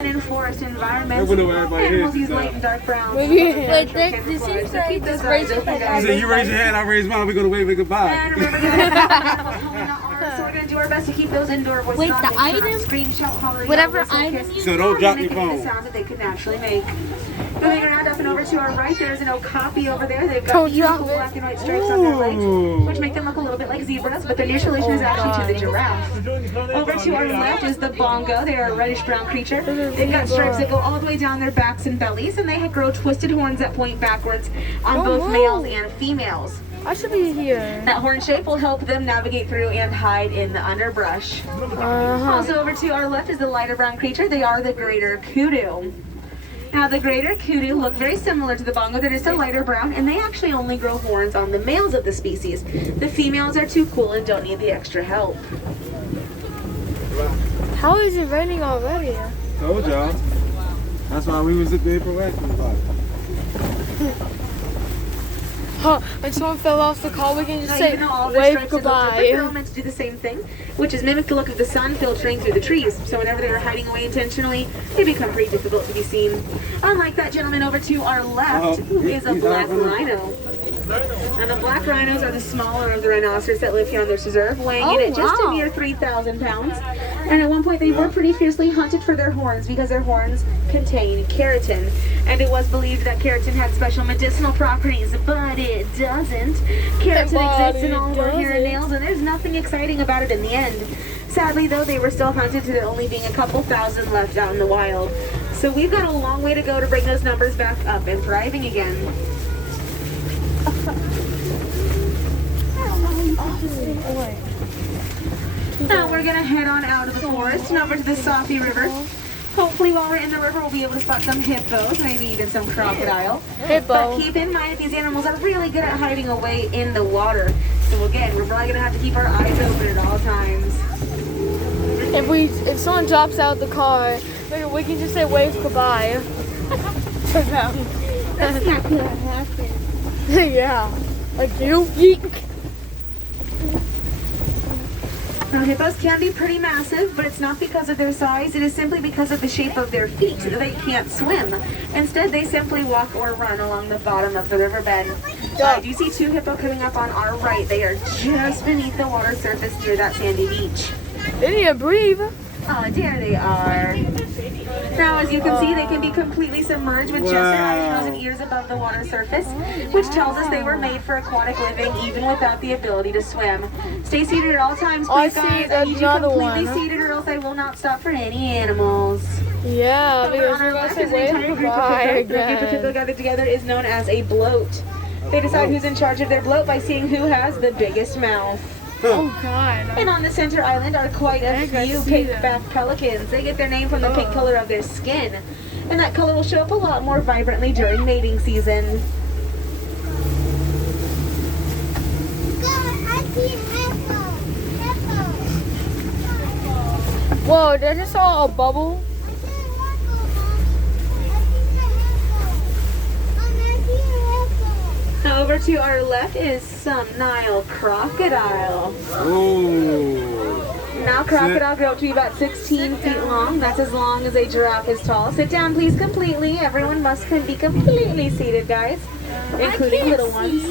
in forest environments, animals use light and dark browns. Wait, this seems like this raise your hand. You raise your hand, I raise mine. We're gonna wave goodbye. And remember, so we're gonna do our best to keep those indoor voices Wait, on. the Make sure not to item? scream, shout, holler, Whatever yell, whistle, item kiss, you So don't drop your the phone. sounds that they could naturally make. Moving around up and over to our right, there's an okapi over there. They've got Don't beautiful drop it. black and white stripes on their legs, which make them look a little bit like zebras, but their neutral relation is actually to the giraffe. Over to our left is the bongo. They are a reddish-brown creature. They've got stripes that go all the way down their backs and bellies, and they grow twisted horns that point backwards on both males and females. I should be here. That horn shape will help them navigate through and hide in the underbrush. Also over to our left is the lighter brown creature. They are the greater kudu. Now the greater kudu look very similar to the bongo. They're just a lighter brown, and they actually only grow horns on the males of the species. The females are too cool and don't need the extra help. How is it raining already? Told y'all. That's why we was being proactive about it. Huh, like someone fell off the car, we can just Now, say even though all their wave stripes are different, they're all goodbye. meant to do the same thing, which is mimic the look of the sun filtering through the trees. So whenever they're hiding away intentionally, they become pretty difficult to be seen. Unlike that gentleman over to our left, who is a black rhino. And the black rhinos are the smaller of the rhinoceros that live here on this reserve, weighing in at just a mere 3,000 pounds. And at one point they were pretty fiercely hunted for their horns because their horns contain keratin. And it was believed that keratin had special medicinal properties, but it doesn't. Keratin exists in all of our hair and nails, and there's nothing exciting about it in the end. Sadly though, they were still hunted to there only being a couple thousand left out in the wild. So we've got a long way to go to bring those numbers back up and thriving again. Now we're gonna head on out of the forest and over to the Safi River. Hopefully while we're in the river we'll be able to spot some hippos, maybe even some crocodile. But Hippo. keep in mind that these animals are really good at hiding away in the water. So again, we're probably gonna have to keep our eyes open at all times. If someone drops out the car, we can just say wave goodbye. To them. That's not gonna happen. Yeah. Like you yeek. Now hippos can be pretty massive, but it's not because of their size, it is simply because of the shape of their feet. They can't swim. Instead, they simply walk or run along the bottom of the riverbed. I do see two hippo coming up on our right. They are just beneath the water surface near that sandy beach. They need to breathe. Oh, there they are. Now, as you can see, they can be completely submerged with just their eyes, nose, and ears above the water surface, which tells us they were made for aquatic living even without the ability to swim. Stay seated at all times, I please, see guys. I need you another completely one. seated or else I will not stop for any animals. Yeah, Over because on our we're gonna left say is an wave entire group of goodbye hippos. The group of hippo again. gathered together is known as a bloat. They decide who's in charge of their bloat by seeing who has the biggest mouth. Oh God. And on the center island are quite a I few see pink-backed pelicans. They get their name from the pink color of their skin. And that color will show up a lot more vibrantly during mating season. Whoa, did I just saw a bubble? Now over to our left is some Nile crocodile. Oh. Now crocodile grow up to be about 16 feet long. That's as long as a giraffe is tall. Sit down please completely. Everyone must be completely seated, guys. Including little ones.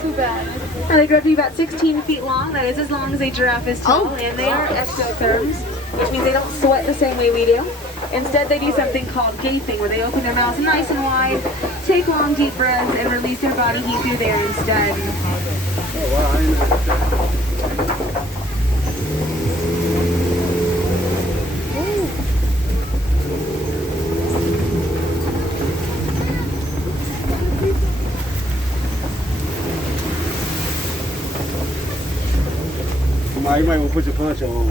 Too bad. Now they grow up to be about 16 feet long. That is as long as a giraffe is tall. And they are ectotherms, which means they don't sweat the same way we do. Instead, they do something called gaping, where they open their mouths nice and wide, take long deep breaths, and release their body heat through there instead. Oh, wow, I didn't know that. You might want to put your poncho on.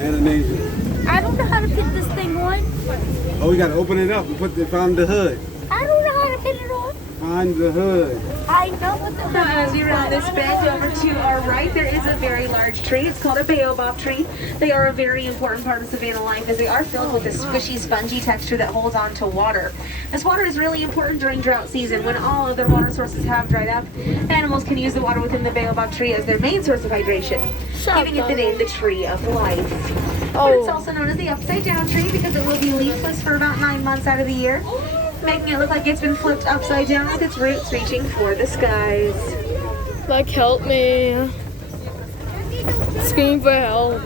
And a ninja. I don't know how to put this thing on. Oh, we got to open it up and find the hood. I don't know how to put it on. Find the hood. I know what the Now, as you round this bend over to our right, there is a very large tree. It's called a baobab tree. They are a very important part of savanna life as they are filled with a squishy, spongy texture that holds on to water. This water is really important during drought season when all other water sources have dried up. Animals can use the water within the baobab tree as their main source of hydration, giving it the name the Tree of Life. But it's Oh, also known as the upside down tree because it will be leafless for about 9 months out of the year, making it look like it's been flipped upside down with its roots reaching for the skies. like help me. Scream for help.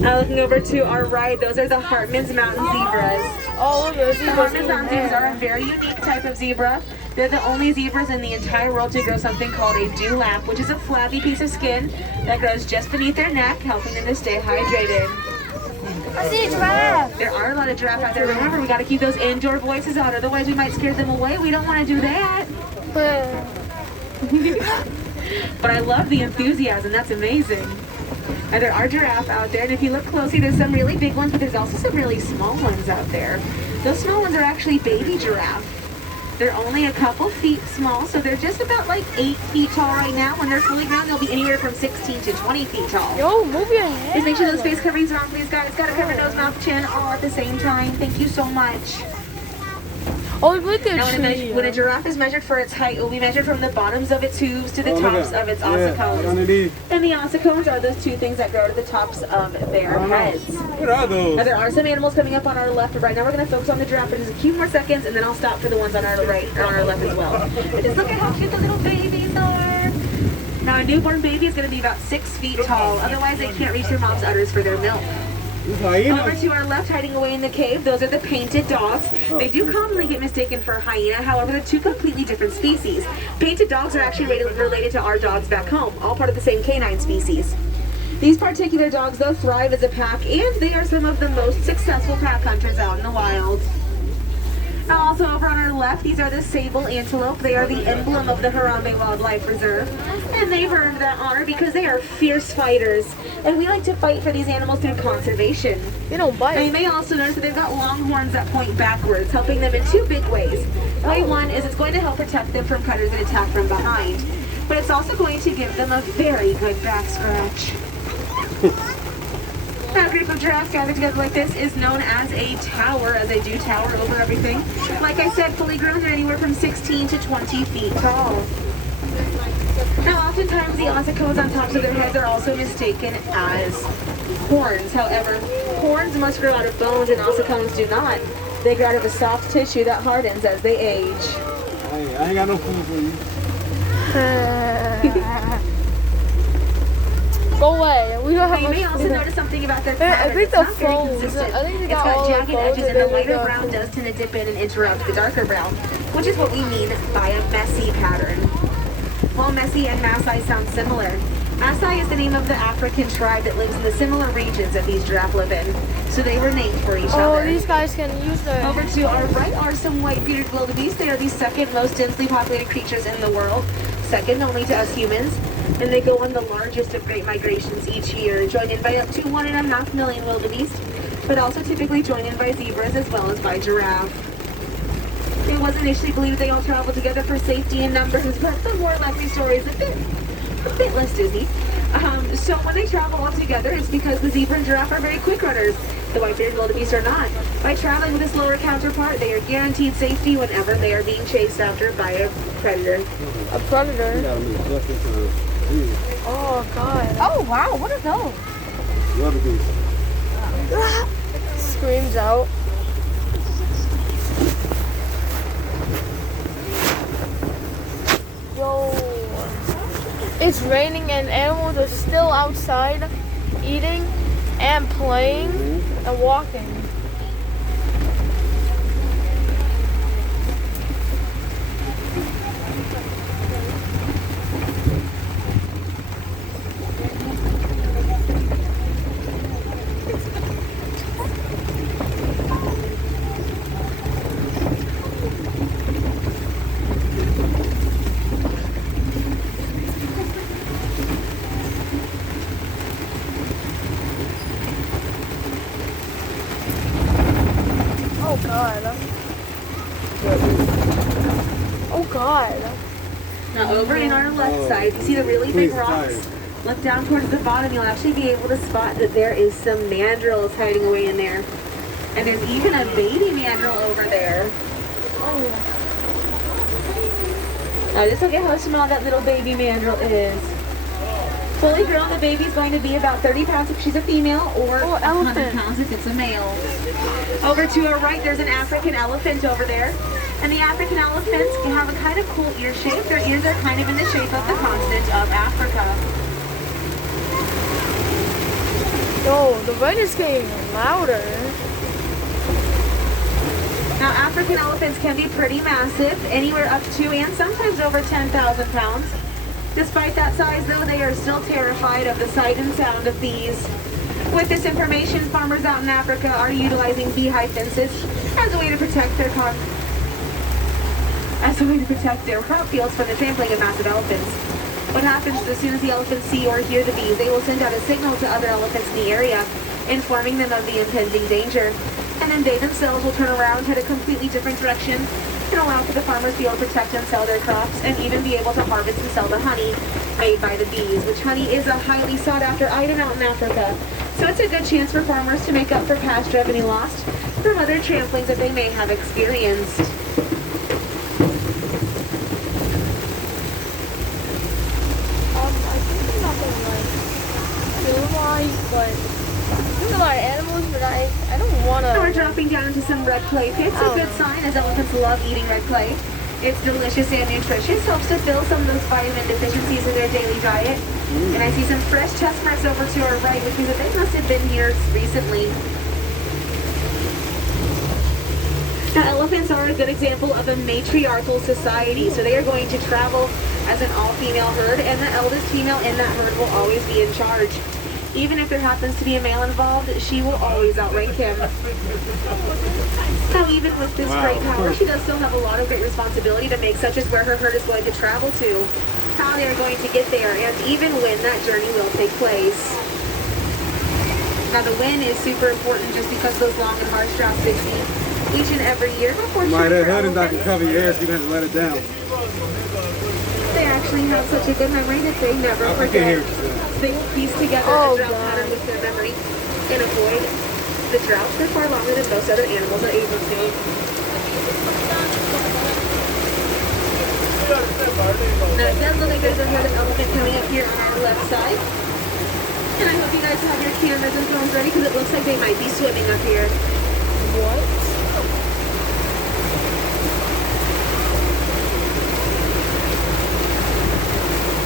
Now looking over to our right, those are the Hartman's Mountain Zebras. Oh, look, there's The zebras Hartman's in Mountain Zebras are a there. very unique type of zebra. They're the only zebras in the entire world to grow something called a dewlap, which is a flabby piece of skin that grows just beneath their neck, helping them to stay hydrated. I see a giraffe. There are a lot of giraffe out there. Remember, we got to keep those indoor voices out, otherwise we might scare them away. We don't want to do that. But I love the enthusiasm. That's amazing. And there are giraffe out there, and if you look closely, there's some really big ones, but there's also some really small ones out there. Those small ones are actually baby giraffe. They're only a couple feet small, so they're just about like 8 feet tall right now. When they're fully grown, they'll be anywhere from 16 to 20 feet tall. Yo, move your head. Just make sure those face coverings are on, please, guys. Gotta cover nose, mouth, chin, all at the same time. Thank you so much. Oh, look at Now, tree. when a giraffe is measured for its height, it will be measured from the bottoms of its hooves to the tops of its ossicones. underneath. And the ossicones are those two things that grow to the tops of their heads. What are those? Now, there are some animals coming up on our left, but right now we're going to focus on the giraffe for just a few more seconds, and then I'll stop for the ones on our right or on our left as well. But just look at how cute the little babies are. Now, a newborn baby is going to be about 6 feet tall. Otherwise, they can't reach their mom's udders for their milk. This hyena. Over to our left, hiding away in the cave, those are the painted dogs. They do commonly get mistaken for a hyena, however, they're two completely different species. Painted dogs are actually related to our dogs back home, all part of the same canine species. These particular dogs, though, thrive as a pack, and they are some of the most successful pack hunters out in the wild. Now, also over on our left, these are the sable antelope. They are the emblem of the Harambe Wildlife Reserve, and they've earned that honor because they are fierce fighters, and we like to fight for these animals through conservation. They don't Now, you bite. may also notice that they've got long horns that point backwards, helping them in two big ways. Way one is it's going to help protect them from predators that attack from behind, but it's also going to give them a very good back scratch. Now, a group of giraffes gathered together like this is known as a tower, as they do tower over everything. Like I said, fully grown, they're anywhere from 16 to 20 feet tall. Now, oftentimes the ossicones on tops of their heads are also mistaken as horns. However, horns must grow out of bones and ossicones do not. They grow out of a soft tissue that hardens as they age. Hey, I ain't got no food for you. Go away. We don't Now, have you may much also food. notice something about their I pattern. think It's the not very folds. consistent. I think they It's got got all the jagged folds edges, and and the then they lighter got- brown does tend to dip in and interrupt the darker brown, which is what we mean by a messy pattern. While Messy and Maasai sound similar, Maasai is the name of the African tribe that lives in the similar regions that these giraffe live in, so they were named for each Oh, other. these guys can use their. Over to our right are some white-bearded wildebeest. They are the second most densely populated creatures in the world, second only to us humans, and they go on the largest of great migrations each year, joined in by up to 1.5 million wildebeest, but also typically joined in by zebras as well as by giraffe. It was initially believed they all traveled together for safety in numbers, but the more likely story is a bit less dizzy. So when they travel all together, it's because the zebra and giraffe are very quick runners. The white-bearded wildebeest are not. By traveling with this lower counterpart, they are guaranteed safety whenever they are being chased after by a predator. A predator. You gotta make buckets of Oh god. Oh wow, what are those? wildebeest. Screams out. Yo. It's raining and animals are still outside eating and playing and walking. Oh god. Oh god. Now over in our left side, you see the really big Please, rocks? sorry. Look down towards the bottom, you'll actually be able to spot that there is some mandrills hiding away in there. And there's even a baby mandrill over there. Oh. Now just look at how small that little baby mandrill is. Fully grown, the baby's going to be about 30 pounds if she's a female, or Oh, 100 elephant. pounds if it's a male. Over to our right, there's an African elephant over there. And the African elephants have a kind of cool ear shape. Their ears are kind of in the shape of the continent of Africa. Yo, the rain is getting louder. Now, African elephants can be pretty massive, anywhere up to and sometimes over 10,000 pounds. Despite that size, though, they are still terrified of the sight and sound of bees. With this information, farmers out in Africa are utilizing beehive fences as a way to protect their crop fields from the trampling of massive elephants. What happens is as soon as the elephants see or hear the bees, they will send out a signal to other elephants in the area, informing them of the impending danger. And then they themselves will turn around, head a completely different direction, and allow for the farmers to be able to protect and sell their crops, and even be able to harvest and sell the honey made by the bees, which honey is a highly sought after item out in Africa. So it's a good chance for farmers to make up for past revenue lost from other tramplings that they may have experienced. I think I'm not gonna like kill but there's a lot of animals, but I don't wanna. Now we're dropping down into some red clay pits. A good sign, as elephants love eating red clay. It's delicious and nutritious, helps to fill some of those vitamin deficiencies in their daily diet. And I see some fresh chestnuts over to our right, which means that they must have been here recently. Now, elephants are a good example of a matriarchal society, so they are going to travel as an all-female herd, and the eldest female in that herd will always be in charge. Even if there happens to be a male involved, she will always outrank him. Now, even with this great power, she does still have a lot of great responsibility to make, such as where her herd is going to travel to, how they are going to get there, and even when that journey will take place. Now, the wind is super important just because of those long and harsh droughts they see each and every year. My that hood is not gonna cover your air, so you have to let it down. They actually have such a good memory that they never I forget. can hear what you're saying. They piece together a drought pattern with their memory and avoid the droughts for far longer than most other animals are able to. Now, it does look like there's a herd of elephant coming up here on our left side. And I hope you guys have your cameras and phones ready because it looks like they might be swimming up here. What?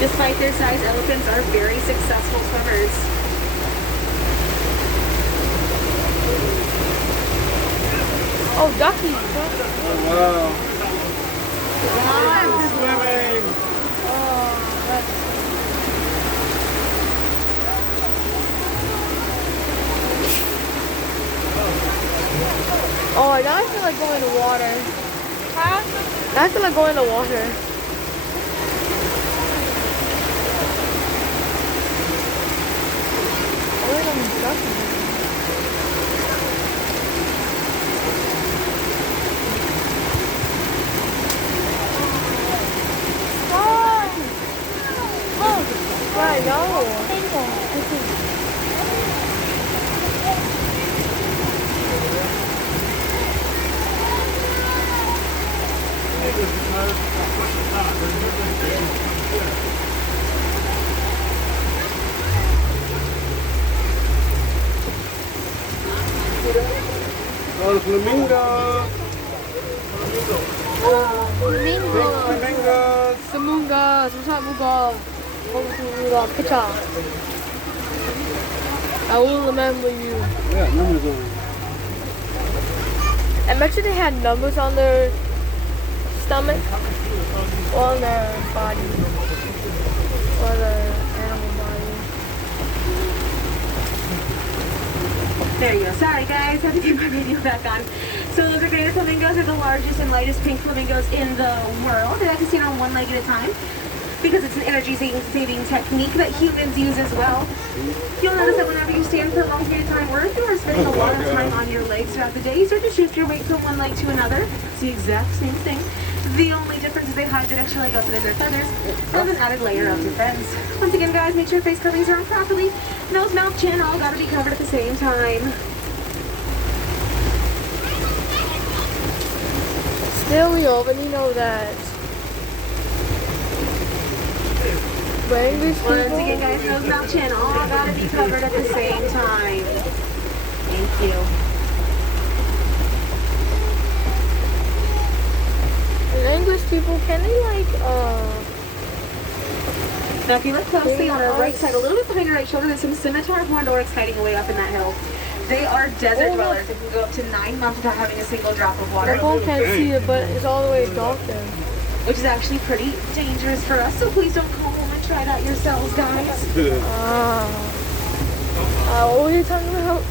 Despite their size, elephants are very successful swimmers. Oh, ducky. Wow. Swimming. Oh, that's... Oh, now I feel like going to water. Huh? Now I feel like going to water. Oh, wait, I'm ducky. I know. Oh, the flamingo. Flamingos. The mungas. What's up, mungas? Picture. I will remember you. Yeah, numbers on. I bet you they had numbers on their stomach or on their body or their animal body. There you go. Sorry guys, had to get my radio back on. So the greater flamingos are the largest and lightest pink flamingos in the world. They like to stand on one leg at a time because it's an energy saving technique that humans use as well. You'll notice that whenever you stand for a long period of time, or if you are spending a lot of time on your legs throughout the day, you start to shift your weight from one leg to another. It's the exact same thing. The only difference is they hide that extra leg up in their feathers as an added layer of defense. Once again, guys, make sure your face coverings are on properly. Nose, mouth, chin, all gotta be covered at the same time. Still, we already know that spraying these people. Once again, guys, nose, mouth, chin, all gotta be covered at the same time. Thank you. And English people, can they like, Now, if you look closely on our right side, a little bit behind your right shoulder, there's some scimitar horned oryx hiding away up in that hill. They are desert dwellers. They can go up to 9 months without having a single drop of water, the phone can't see it, but it's all the way dark there. which is actually pretty dangerous for us. So please don't come home and try it out yourselves, guys. What were you talking about?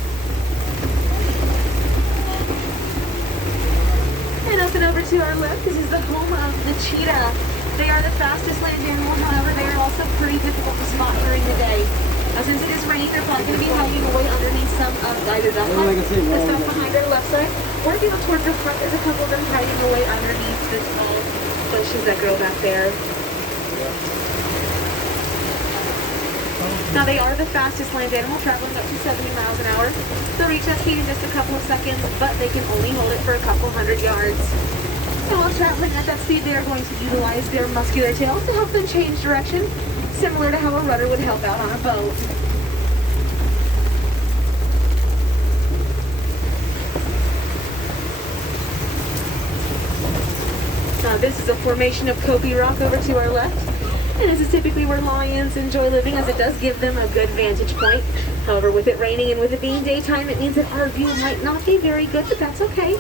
And up and over to our left, this is the home of the cheetah. They are the fastest land animal, however, they are also pretty difficult to spot during the day. Now, since it is raining, they're probably going to be hiding away underneath some of either the hut, the stuff behind our left side, or if you look towards the front, there's a couple of them hiding away underneath the tall bushes that grow back there. Now, they are the fastest land animal, traveling up to 70 miles an hour. They'll reach that speed in just a couple of seconds, but they can only hold it for a couple hundred yards. So while traveling at that speed, they are going to utilize their muscular tails to help them change direction, similar to how a rudder would help out on a boat. Now, this is a formation of Kobe Rock over to our left. And this is typically where lions enjoy living, as it does give them a good vantage point. However, with it raining and with it being daytime, it means that our view might not be very good, but that's okay.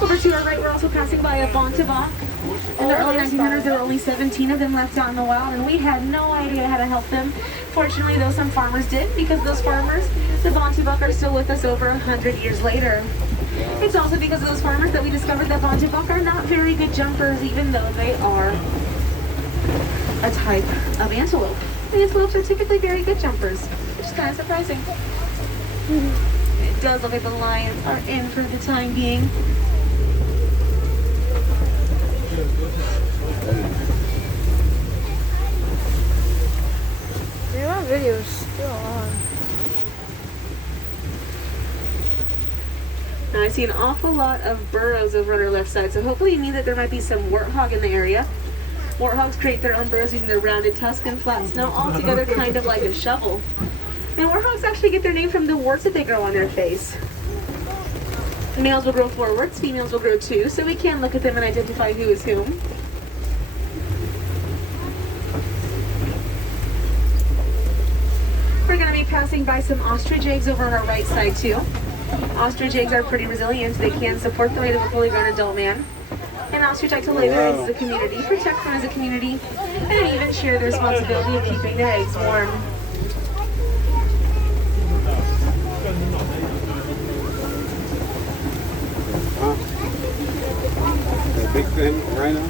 Over to our right, we're also passing by a Bontebok. In the early 1900s, there were only 17 of them left out in the wild, and we had no idea how to help them. Fortunately, though, some farmers did, because those farmers, the Bontebok, are still with us over 100 years later. It's also because of those farmers that we discovered that Bontebok are not very good jumpers, even though they are a type of antelope. And antelopes are typically very good jumpers, which is kind of surprising. It does look like the lions are in for the time being. Man, my video is still on. Now I see an awful lot of burrows over on our left side, so hopefully you mean that there might be some warthog in the area. Warthogs create their own burrows using their rounded tusk and flat snout, all together kind of like a shovel. And warthogs actually get their name from the warts that they grow on their face. Males will grow 4 warts, females will grow 2, so we can look at them and identify who is whom. We're going to be passing by some ostrich eggs over on our right side too. Ostrich eggs are pretty resilient. They can support the weight of a fully grown adult man. And ostrich like to lay their eggs as a community, protect them as a community, and even share the responsibility of keeping their eggs warm. Big thing, rhino.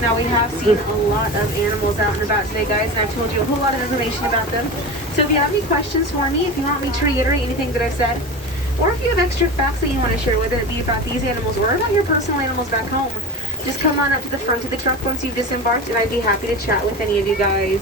Now, we have seen a lot of animals out and about today, guys, and I've told you a whole lot of information about them. So if you have any questions for me, if you want me to reiterate anything that I've said, or if you have extra facts that you want to share, whether it be about these animals or about your personal animals back home, just come on up to the front of the truck once you've disembarked, and I'd be happy to chat with any of you guys.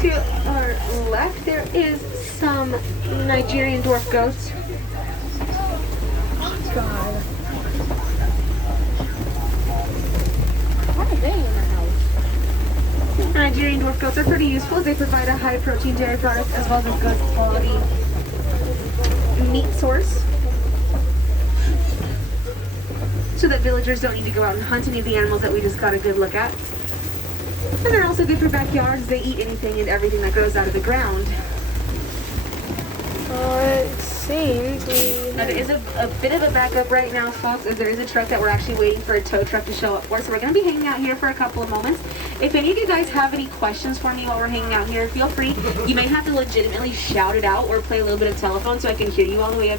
To our left, there is some Nigerian dwarf goats. God. Why are they in the house? Nigerian dwarf goats are pretty useful. They provide a high protein dairy product as well as a good quality meat source, so that villagers don't need to go out and hunt any of the animals that we just got a good look at. And they're also good for backyards. They eat anything and everything that grows out of the ground. It seems Now, there is a bit of a backup right now, folks, as there is a truck that we're actually waiting for a tow truck to show up for. So we're going to be hanging out here for a couple of moments. If any of you guys have any questions for me while we're hanging out here, feel free. You may have to legitimately shout it out or play a little bit of telephone so I can hear you all the way up here.